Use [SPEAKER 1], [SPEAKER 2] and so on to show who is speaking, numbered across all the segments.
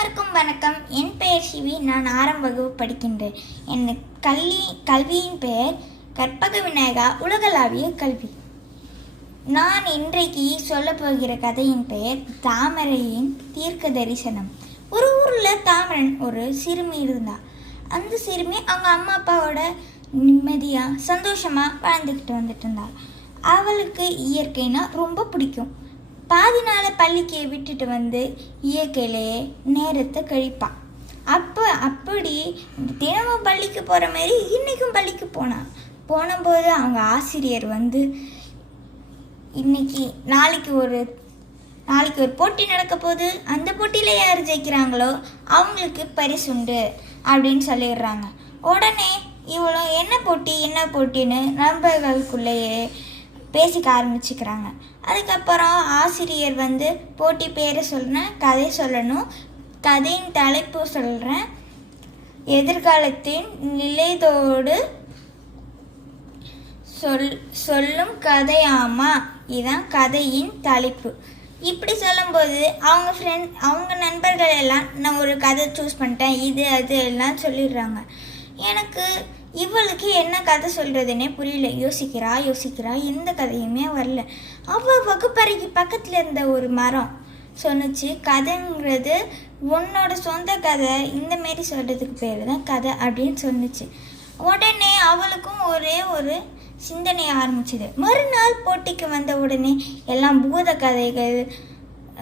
[SPEAKER 1] அனைவருக்கும் வணக்கம். என் பெயர் சிவி நான் ஆறாம் வகுப்பு படிக்கின்றேன். என் கல்வி கல்வியின் பெயர் கற்பக விநாயகா உலகளாவிய கல்வி. நான் இன்றைக்கு சொல்ல போகிற கதையின் பெயர் தாமரையின் தீர்க்க தரிசனம். ஒரு ஊரில் தாமரன் ஒரு சிறுமி இருந்தா. அந்த சிறுமி அவங்க அம்மா அப்பாவோட நிம்மதியாக சந்தோஷமாக வாழ்ந்துக்கிட்டு வந்துட்டு இருந்தாள் அவளுக்கு இயற்கைனா ரொம்ப பிடிக்கும். பாதி நாளை பள்ளிக்கு விட்டுட்டு வந்து இயற்கையிலேயே நேரத்தை கழிப்பான் அப்போ அப்படி தினமும் பள்ளிக்கு போகிற மாதிரி இன்றைக்கும் பள்ளிக்கு போனான் போனபோது அவங்க ஆசிரியர் வந்து இன்னைக்கு நாளைக்கு ஒரு நாளைக்கு ஒரு போட்டி நடக்க போகுது. அந்த போட்டியில் யார் ஜெயிக்கிறாங்களோ அவங்களுக்கு பரிசு உண்டு அப்படின்னு சொல்லிடுறாங்க. உடனே இவ்வளோ என்ன போட்டி? என்ன போட்டின்னு நண்பர்களுக்குள்ளேயே பேசிக்க ஆரம்பிச்சுக்கிறாங்க. அதுக்கப்புறம் ஆசிரியர் வந்து போட்டி பேரை சொல்கிறேன் கதை சொல்லணும் கதையின் தலைப்பு சொல்கிறேன் எதிர்காலத்தின் நிலைதோடு சொல் சொல்லும் கதையாமா? இதுதான் கதையின் தலைப்பு. இப்படி சொல்லும்போது அவங்க ஃப்ரெண்ட் அவங்க நண்பர்கள் எல்லாம் நான் ஒரு கதை சூஸ் பண்ணிட்டேன் இது அது எல்லாம் சொல்லிடுறாங்க. எனக்கு இவளுக்கு என்ன கதை சொல்கிறதுனே புரியல. யோசிக்கிறா யோசிக்கிறா. எந்த கதையுமே வரல. அவள் வகுப்பறைக்கு பக்கத்தில் இருந்த ஒரு மரம் சொன்னுச்சு. கதைங்கிறது உன்னோட சொந்த கதை. இந்த மாரி சொல்கிறதுக்கு பேர் தான் கதை அப்படின்னு சொன்னிச்சு. உடனே அவளுக்கும் ஒரே ஒரு சிந்தனை ஆரம்பிச்சுது. மறுநாள் போட்டிக்கு வந்த உடனே எல்லாம் பூத கதைகள்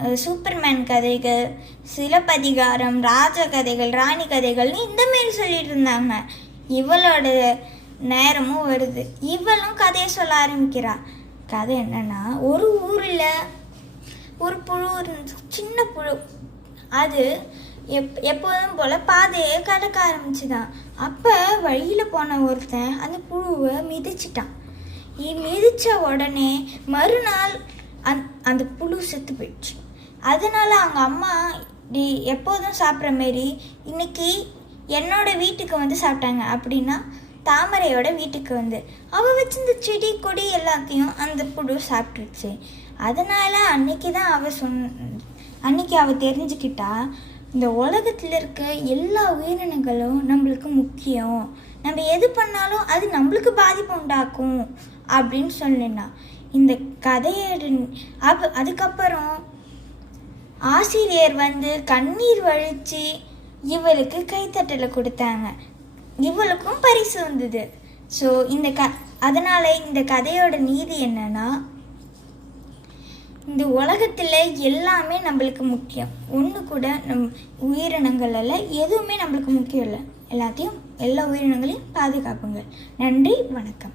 [SPEAKER 1] சூப்பர்மேன் கதைகள் சிலப்பதிகாரம் ராஜ கதைகள் ராணி கதைகள்னு இந்த மாரி சொல்லிட்டு இருந்தாங்க. இவளோட நேரமும் வருது. இவளும் கதையை சொல்ல ஆரம்பிக்கிறா. கதை என்னன்னா ஒரு ஊரில் ஒரு புழு இருந்துச்சு சின்ன புழு. அது எப் எப்போதும் போல் பாதையை கடக்க ஆரம்பிச்சுதான். அப்போ வழியில் போன ஒருத்தன் அந்த புழுவை மிதிச்சிட்டான். மிதித்த உடனே மறுநாள் அந் அந்த புழு செத்து போயிடுச்சு. அதனால அவங்க அம்மா டி எப்போதும் சாப்பிட்ற மாரி இன்னைக்கு என்னோட வீட்டுக்கு வந்து சாப்பிட்டாங்க அப்படின்னா தாமரையோட வீட்டுக்கு வந்து. அவள் வச்சிருந்த செடி கொடி எல்லாத்தையும் அந்த புழு சாப்பிட்டுருச்சு. அதனால் அன்னைக்கு தான் அவள் சொன் அன்னைக்கு அவள் தெரிஞ்சுக்கிட்டா இந்த உலகத்தில் இருக்க எல்லா உயிரினங்களும் நம்மளுக்கு முக்கியம். நம்ம எது பண்ணாலும் அது நம்மளுக்கு பாதிப்பு உண்டாக்கும் அப்படின்னு சொல்லினா. இந்த கதையை அப் அதுக்கப்புறம் ஆசிரியர் வந்து கண்ணீர் வழித்து இவளுக்கு கைத்தட்டலை கொடுத்தாங்க. இவளுக்கும் பரிசு வந்தது. ஸோ இந்த க அதனால் இந்த கதையோட நீதி என்னன்னா இந்த உலகத்தில் எல்லாமே நம்மளுக்கு முக்கியம். ஒன்று கூட நம் உயிரினங்கள் எல்லாம் எதுவுமே நம்மளுக்கு முக்கியம் இல்லை. எல்லாத்தையும் எல்லா உயிரினங்களையும் பாதுகாப்புங்கள். நன்றி வணக்கம்.